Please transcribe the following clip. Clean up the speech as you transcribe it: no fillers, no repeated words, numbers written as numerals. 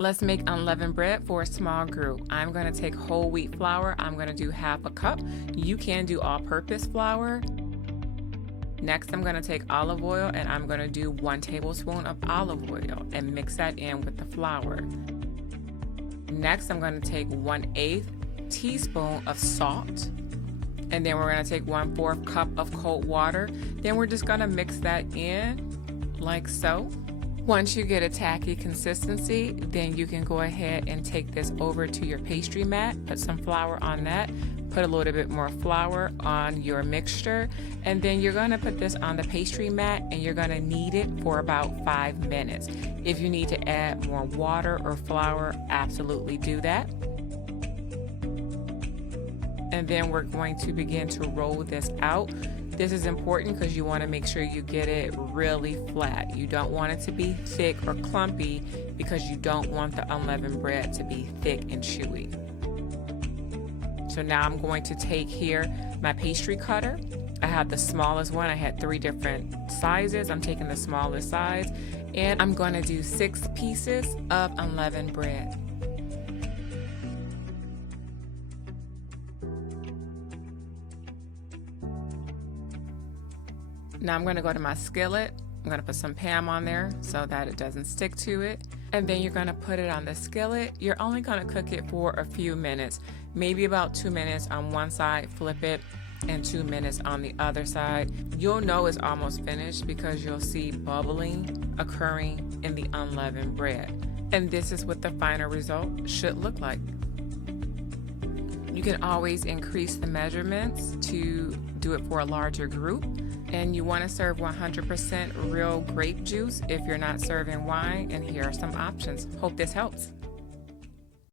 Let's make unleavened bread for a small group. I'm going to take whole wheat flour. I'm going to do half a cup. You can do all-purpose flour. Next, I'm going to take olive oil and I'm going to do 1 tablespoon of olive oil and mix that in with the flour. Next, I'm going to take 1/8 teaspoon of salt. And then we're going to take 1/4 cup of cold water. Then we're just going to mix that in like so. Once you get a tacky consistency, then you can go ahead and take this over to your pastry mat, put some flour on that, put a little bit more flour on your mixture, and then you're going to put this on the pastry mat and you're going to knead it for about 5 minutes. If you need to add more water or flour, absolutely do that. And then we're going to begin to roll this out. This is important because you want to make sure you get it really flat. You don't want it to be thick or clumpy because you don't want the unleavened bread to be thick and chewy. So now I'm going to take here my pastry cutter. I have the smallest one. I had 3 different sizes. I'm taking the smallest size and I'm going to do 6 pieces of unleavened bread. Now I'm going to go to my skillet. I'm going to put some Pam on there so that it doesn't stick to it. And then you're going to put it on the skillet. You're only going to cook it for a few minutes, maybe about 2 minutes on one side, flip it, and 2 minutes on the other side. You'll know it's almost finished because you'll see bubbling occurring in the unleavened bread. And this is what the final result should look like. You can always increase the measurements to do it for a larger group. And you want to serve 100% real grape juice if you're not serving wine. And here are some options. Hope this helps.